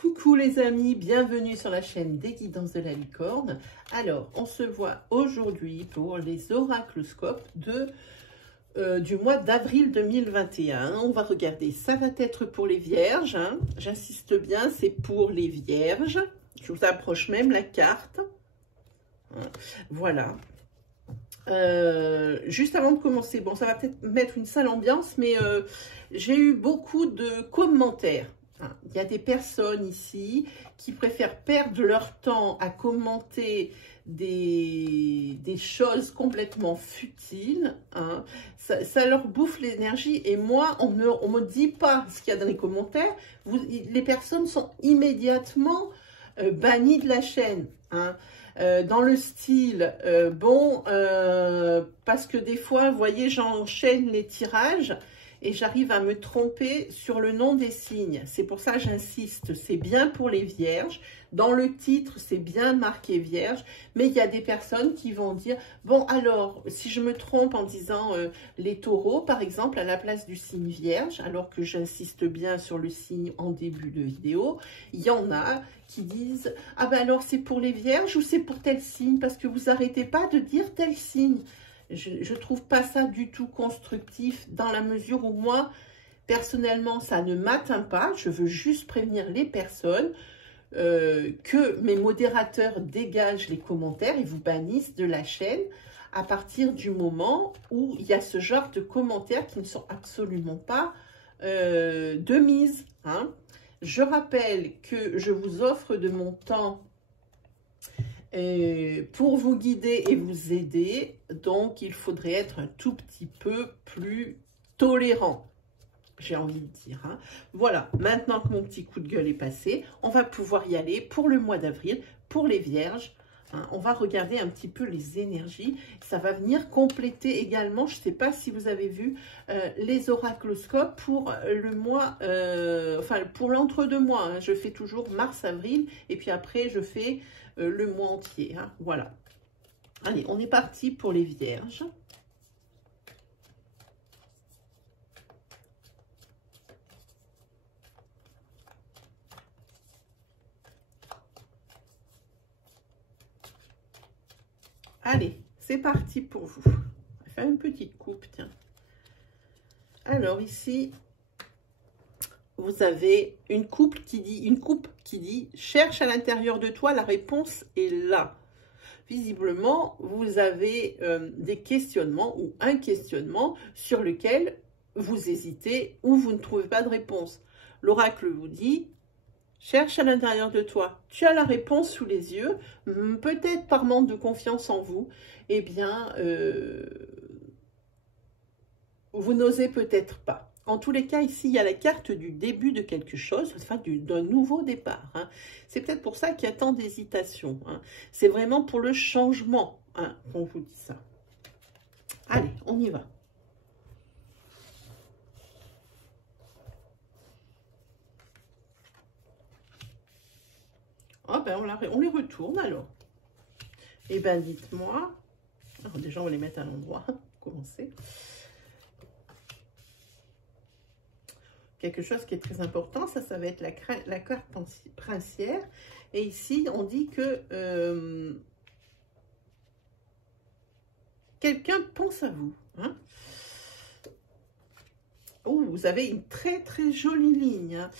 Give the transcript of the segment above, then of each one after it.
Coucou les amis, bienvenue sur la chaîne des guidances de la licorne. Alors, on se voit aujourd'hui pour les oracloscopes du mois d'avril 2021. On va regarder, ça va être pour les vierges, hein. J'insiste bien, c'est pour les vierges. Je vous approche même la carte. Voilà. Juste avant de commencer, bon, ça va peut-être mettre une sale ambiance, mais j'ai eu beaucoup de commentaires. Il y a des personnes ici qui préfèrent perdre leur temps à commenter des choses complètement futiles. Hein. Ça leur bouffe l'énergie et moi, on me dit pas ce qu'il y a dans les commentaires. Les personnes sont immédiatement bannies de la chaîne. Hein. Dans le style, parce que des fois, vous voyez, j'enchaîne les tirages et j'arrive à me tromper sur le nom des signes. C'est pour ça que j'insiste, c'est bien pour les vierges. Dans le titre, c'est bien marqué vierge, mais il y a des personnes qui vont dire, bon alors, si je me trompe en disant les taureaux, par exemple, à la place du signe vierge, alors que j'insiste bien sur le signe en début de vidéo, il y en a qui disent, ah ben alors c'est pour les vierges ou c'est pour tel signe, parce que vous n'arrêtez pas de dire tel signe. Je ne trouve pas ça du tout constructif dans la mesure où moi, personnellement, ça ne m'atteint pas. Je veux juste prévenir les personnes que mes modérateurs dégagent les commentaires et vous bannissent de la chaîne à partir du moment où il y a ce genre de commentaires qui ne sont absolument pas de mise. Hein. Je rappelle que je vous offre de mon temps pour vous guider et vous aider, donc il faudrait être un tout petit peu plus tolérant, j'ai envie de dire. Hein. Voilà, maintenant que mon petit coup de gueule est passé, on va pouvoir y aller pour le mois d'avril, pour les vierges. Hein, on va regarder un petit peu les énergies. Ça va venir compléter également, je ne sais pas si vous avez vu, les oracloscopes pour le mois, enfin pour l'entre-deux mois. Hein. Je fais toujours mars-avril et puis après je fais le mois entier. Hein. Voilà. Allez, on est parti pour les vierges. Allez, c'est parti pour vous. On va faire une petite coupe, tiens. Alors ici, vous avez une coupe qui dit cherche à l'intérieur de toi, la réponse est là. Visiblement, vous avez des questionnements ou un questionnement sur lequel vous hésitez ou vous ne trouvez pas de réponse. L'oracle vous dit cherche à l'intérieur de toi. Tu as la réponse sous les yeux, peut-être par manque de confiance en vous, eh bien, vous n'osez peut-être pas. En tous les cas, ici, il y a la carte du début de quelque chose, enfin d'un nouveau départ. Hein. C'est peut-être pour ça qu'il y a tant d'hésitation. Hein. C'est vraiment pour le changement hein, qu'on vous dit ça. Allez, on y va. Oh ben, on les retourne alors. Eh bien, dites-moi. Déjà, on va les mettre à l'endroit. Commencer. Quelque chose qui est très important, ça va être la carte princière. Et ici, on dit que quelqu'un pense à vous. Hein. Oh, vous avez une très très jolie ligne. Hein.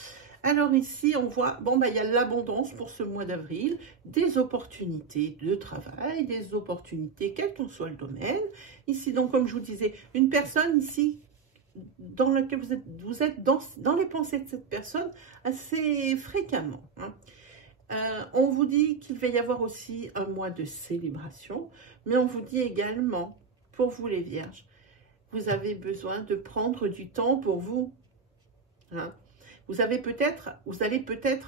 Alors ici, on voit, bon, ben, il y a l'abondance pour ce mois d'avril, des opportunités de travail, des opportunités, quel qu'en soit le domaine. Ici, donc, comme je vous disais, une personne ici, dans lequel vous êtes dans les pensées de cette personne assez fréquemment. Hein. On vous dit qu'il va y avoir aussi un mois de célébration, mais on vous dit également, pour vous les vierges, vous avez besoin de prendre du temps pour vous. Hein. Vous allez peut-être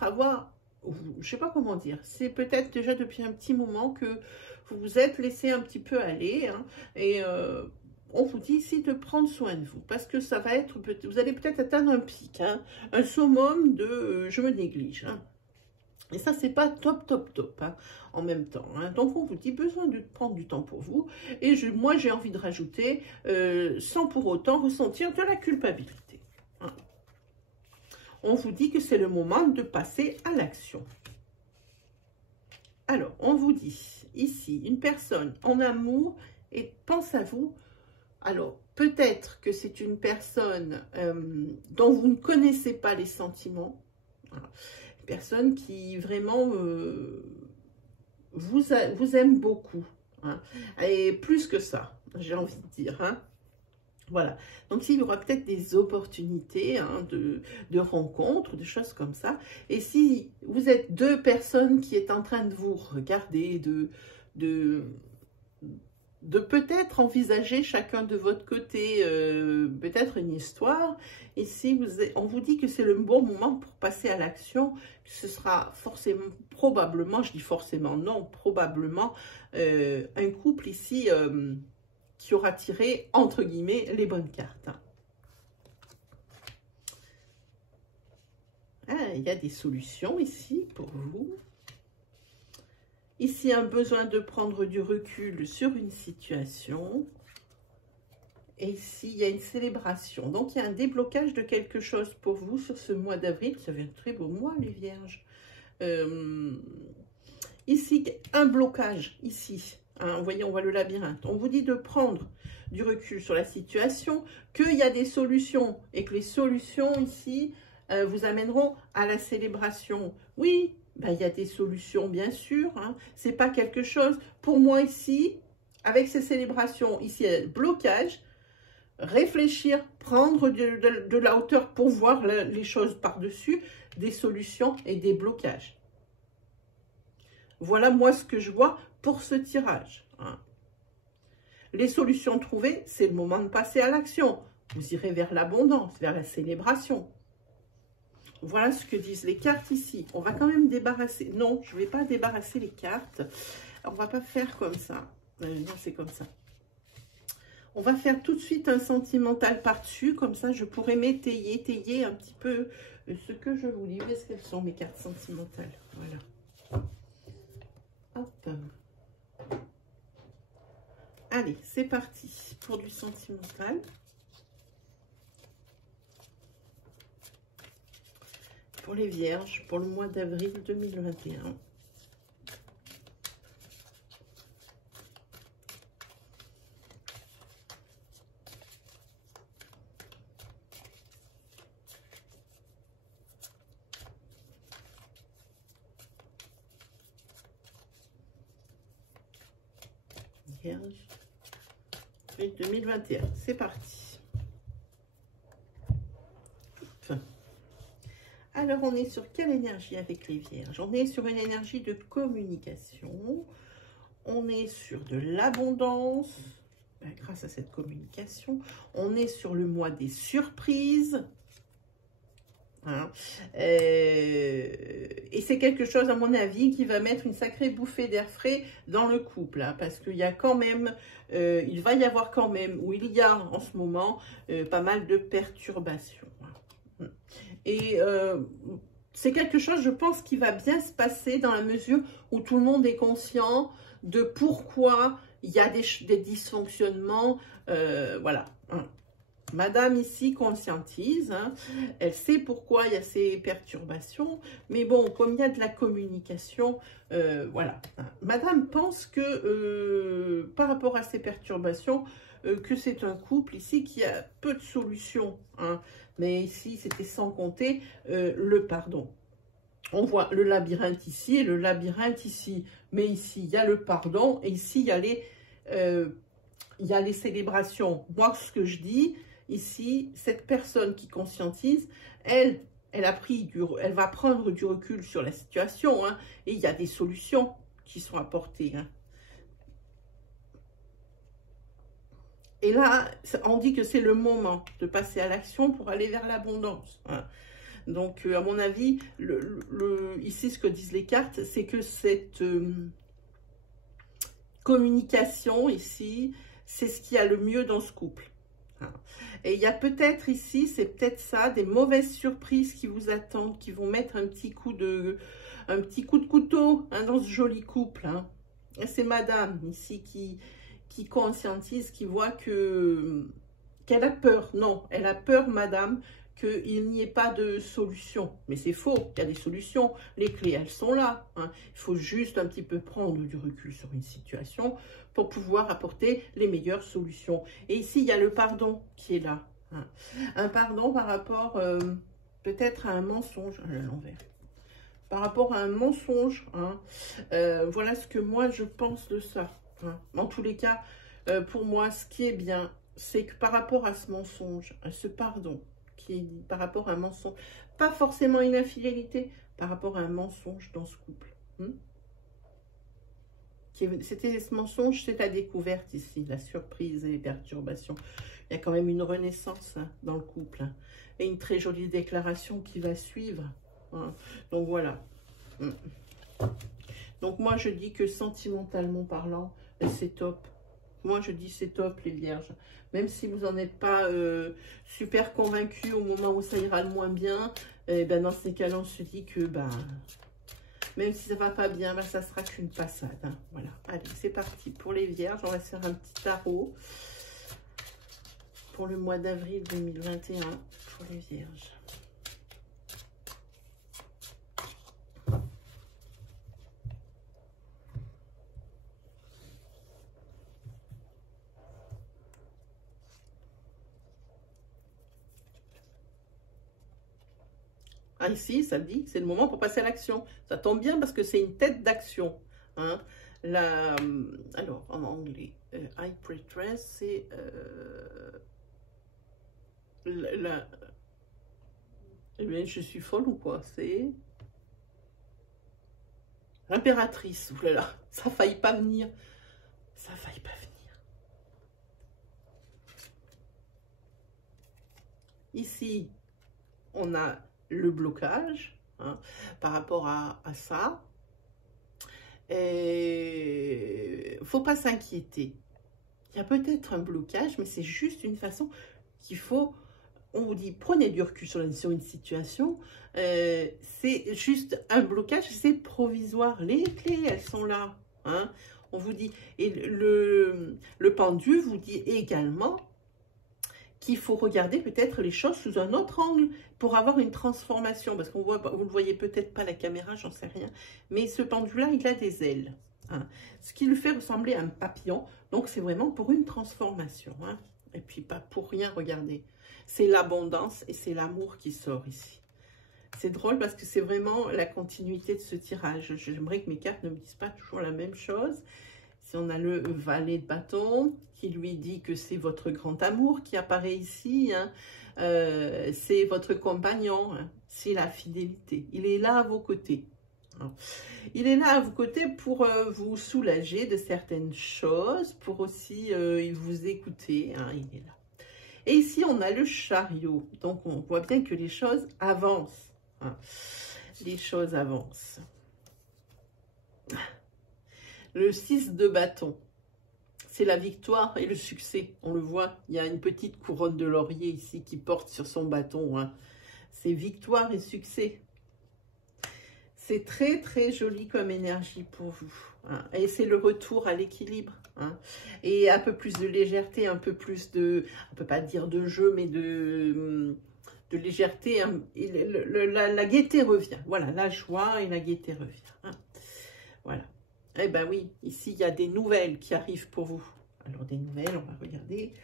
avoir, je ne sais pas comment dire, c'est peut-être déjà depuis un petit moment que vous vous êtes laissé un petit peu aller, hein, et on vous dit ici de prendre soin de vous, parce que ça va être, vous allez peut-être atteindre un pic, hein, un summum de je me néglige. Hein. Et ça, c'est pas top, hein, en même temps. Hein. Donc, on vous dit besoin de prendre du temps pour vous. Et moi, j'ai envie de rajouter, sans pour autant ressentir de la culpabilité. Hein. on vous dit que c'est le moment de passer à l'action. Alors, on vous dit ici, une personne en amour et pense à vous. Alors, peut-être que c'est une personne dont vous ne connaissez pas les sentiments. Voilà. Une personne qui vraiment vous aime beaucoup. Hein. Et plus que ça, j'ai envie de dire. Hein. Voilà, donc il y aura peut-être des opportunités hein, de rencontres, de choses comme ça. Et si vous êtes deux personnes qui est en train de vous regarder, de peut-être envisager chacun de votre côté, peut-être une histoire, et si on vous dit que c'est le bon moment pour passer à l'action, ce sera forcément, probablement, je dis forcément non, probablement, un couple ici qui aura tiré, entre guillemets, les bonnes cartes. Ah, il y a des solutions ici pour vous. Ici, un besoin de prendre du recul sur une situation. Et ici, il y a une célébration. Donc, il y a un déblocage de quelque chose pour vous sur ce mois d'avril. Ça va être un très beau mois, les Vierges. Ici, un blocage, ici. Hein, vous voyez, on voit le labyrinthe. On vous dit de prendre du recul sur la situation, qu'il y a des solutions et que les solutions ici vous amèneront à la célébration. Oui, ben, il y a des solutions, bien sûr. Hein. Ce n'est pas quelque chose. Pour moi, ici, avec ces célébrations, ici, il y a blocage, réfléchir, prendre de la hauteur pour voir les choses par-dessus, des solutions et des blocages. Voilà, moi, ce que je vois pour ce tirage. Hein. Les solutions trouvées, c'est le moment de passer à l'action. Vous irez vers l'abondance, vers la célébration. Voilà ce que disent les cartes ici. On va quand même débarrasser. Non, je ne vais pas débarrasser les cartes. Alors, on ne va pas faire comme ça. Non, c'est comme ça. On va faire tout de suite un sentimental par-dessus. Comme ça, je pourrais m'étayer un petit peu ce que je vous lis. Où est-ce qu'elles sont, mes cartes sentimentales? Voilà. Hop. Allez, c'est parti pour du sentimental. Pour les Vierges, pour le mois d'avril 2021. Vierge, 2021, c'est parti. Alors, on est sur quelle énergie avec les Vierges? On est sur une énergie de communication. On est sur de l'abondance, grâce à cette communication. On est sur le mois des surprises. Hein. Et c'est quelque chose, à mon avis, qui va mettre une sacrée bouffée d'air frais dans le couple, hein, parce qu'il y a quand même, il va y avoir quand même, ou il y a en ce moment, pas mal de perturbations. Hein. Et c'est quelque chose, je pense, qui va bien se passer dans la mesure où tout le monde est conscient de pourquoi il y a des dysfonctionnements, voilà. Hein. Madame ici conscientise, hein, elle sait pourquoi il y a ces perturbations, mais bon, comme il y a de la communication, voilà. Madame pense que par rapport à ces perturbations, que c'est un couple ici qui a peu de solutions, hein, mais ici c'était sans compter le pardon. On voit le labyrinthe ici et le labyrinthe ici, mais ici il y a le pardon et ici il y a les célébrations. Moi ce que je dis, ici, cette personne qui conscientise, elle va prendre du recul sur la situation, hein, et il y a des solutions qui sont apportées. Hein. Et là, on dit que c'est le moment de passer à l'action pour aller vers l'abondance. Hein. Donc, à mon avis, ici, ce que disent les cartes, c'est que cette communication ici, c'est ce qui a le mieux dans ce couple. Et il y a peut-être ici, c'est peut-être ça, des mauvaises surprises qui vous attendent, qui vont mettre un petit coup de couteau, hein, dans ce joli couple. Hein. C'est madame ici qui conscientise, qui voit qu'elle a peur. Non, elle a peur, madame, qu'il n'y ait pas de solution. Mais c'est faux, il y a des solutions. Les clés, elles sont là. Hein. Il faut juste un petit peu prendre du recul sur une situation pour pouvoir apporter les meilleures solutions. Et ici, il y a le pardon qui est là. Hein. Un pardon par rapport peut-être à un mensonge. À l'envers. Par rapport à un mensonge. Hein. Voilà ce que moi, je pense de ça. Hein. En tous les cas, pour moi, ce qui est bien, c'est que par rapport à ce mensonge, à ce pardon, qui est par rapport à un mensonge, pas forcément une infidélité, par rapport à un mensonge dans ce couple. C'était ce mensonge, c'est la découverte ici, la surprise et les perturbations. Il y a quand même une renaissance hein, dans le couple. Hein, et une très jolie déclaration qui va suivre. Hein. Donc voilà. Donc moi je dis que sentimentalement parlant, c'est top. Moi, je dis c'est top, les vierges. Même si vous n'en êtes pas super convaincus au moment où ça ira le moins bien, ben, dans ces cas-là, on se dit que ben, même si ça ne va pas bien, ben, ça ne sera qu'une passade. Hein. Voilà. Allez, c'est parti pour les vierges. On va se faire un petit tarot pour le mois d'avril 2021 pour les vierges. Ah, ici, ça dit c'est le moment pour passer à l'action. Ça tombe bien parce que c'est une tête d'action. Hein. Alors, en anglais, high priestess, c'est je suis folle ou quoi? C'est l'impératrice. Ouh là là, ça a failli pas venir. Ça a failli pas venir. Ici, on a le blocage hein, par rapport à ça. Et faut pas s'inquiéter. Il y a peut-être un blocage, mais c'est juste une façon qu'il faut... On vous dit, prenez du recul sur une situation. C'est juste un blocage, c'est provisoire. Les clés, elles sont là. Hein. On vous dit... Et le pendu vous dit également qu'il faut regarder peut-être les choses sous un autre angle pour avoir une transformation. Parce qu'on voit, vous ne le voyez peut-être pas à la caméra, j'en sais rien. Mais ce pendu-là, il a des ailes. Hein, ce qui le fait ressembler à un papillon. Donc, c'est vraiment pour une transformation. Hein, et puis, pas pour rien, regardez. C'est l'abondance et c'est l'amour qui sort ici. C'est drôle parce que c'est vraiment la continuité de ce tirage. J'aimerais que mes cartes ne me disent pas toujours la même chose. Si on a le valet de bâton qui lui dit que c'est votre grand amour qui apparaît ici, hein, c'est votre compagnon, hein, c'est la fidélité. Il est là à vos côtés. Hein. Il est là à vos côtés pour vous soulager de certaines choses, pour aussi vous écouter. Hein, il est là. Et ici, on a le chariot. Donc, on voit bien que les choses avancent. Hein. Les choses avancent. Le 6 de bâton, c'est la victoire et le succès. On le voit, il y a une petite couronne de laurier ici qui porte sur son bâton. Hein. C'est victoire et succès. C'est très, très joli comme énergie pour vous. Hein. Et c'est le retour à l'équilibre. Hein. Et un peu plus de légèreté, un peu plus de, on ne peut pas dire de jeu, mais de légèreté. Hein. Et la gaieté revient. Voilà, la joie et la gaieté revient. Hein. Voilà. Eh bien oui, ici, il y a des nouvelles qui arrivent pour vous. Alors, des nouvelles, on va regarder.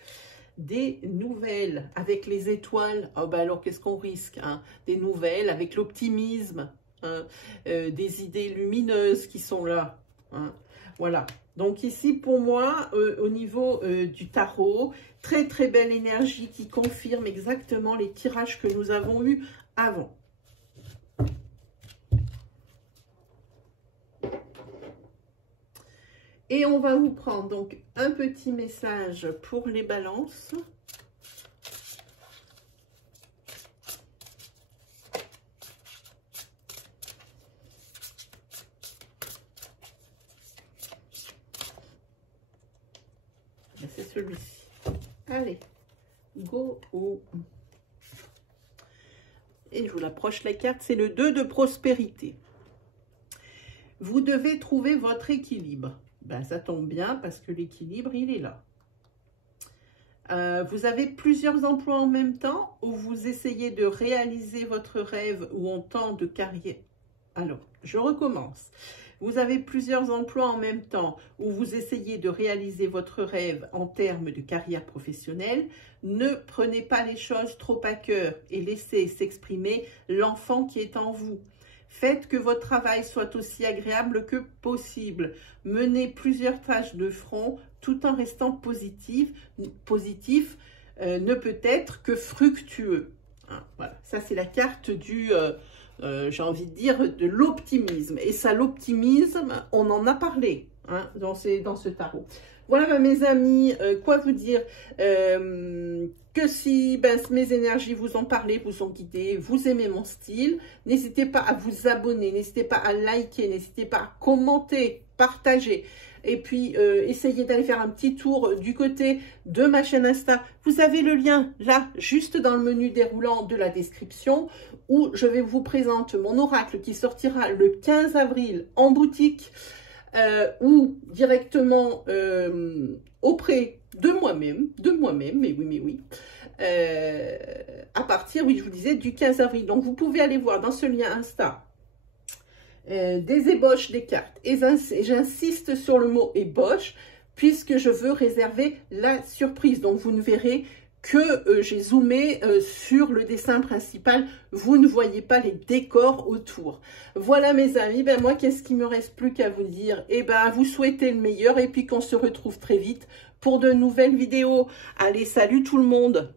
Des nouvelles avec les étoiles. Oh, ben alors, qu'est-ce qu'on risque hein? Des nouvelles avec l'optimisme. Hein? Des idées lumineuses qui sont là. Hein? Voilà. Donc ici, pour moi, au niveau du tarot, très, très belle énergie qui confirme exactement les tirages que nous avons eus avant. Et on va vous prendre donc un petit message pour les balances. C'est celui-ci. Allez, go. Et je vous l'approche la carte, c'est le 2 de prospérité. Vous devez trouver votre équilibre. Ben, ça tombe bien parce que l'équilibre, il est là. Vous avez plusieurs emplois en même temps ou vous essayez de réaliser votre rêve ou en temps de carrière. Alors, je recommence. Vous avez plusieurs emplois en même temps où vous essayez de réaliser votre rêve en termes de carrière professionnelle. Ne prenez pas les choses trop à cœur et laissez s'exprimer l'enfant qui est en vous. Faites que votre travail soit aussi agréable que possible. Menez plusieurs tâches de front tout en restant positif ne peut être que fructueux. Hein, voilà, ça c'est la carte du, j'ai envie de dire, de l'optimisme. Et ça, l'optimisme, on en a parlé hein, dans ce tarot. Voilà mes amis, quoi vous dire que si mes énergies vous ont parlé, vous ont guidé, vous aimez mon style, n'hésitez pas à vous abonner, n'hésitez pas à liker, n'hésitez pas à commenter, partager. Et puis, essayez d'aller faire un petit tour du côté de ma chaîne Insta. Vous avez le lien là, juste dans le menu déroulant de la description, où je vais vous présenter mon oracle qui sortira le 15 avril en boutique. Ou directement auprès de moi-même, mais oui, à partir, oui, je vous disais, du 15 avril. Donc, vous pouvez aller voir dans ce lien Insta des ébauches des cartes. Et j'insiste sur le mot ébauche, puisque je veux réserver la surprise. Donc, vous ne verrez que j'ai zoomé sur le dessin principal. Vous ne voyez pas les décors autour. Voilà mes amis, ben moi qu'est-ce qu'il me reste plus qu'à vous dire? Eh ben vous souhaitez le meilleur et puis qu'on se retrouve très vite pour de nouvelles vidéos. Allez, salut tout le monde!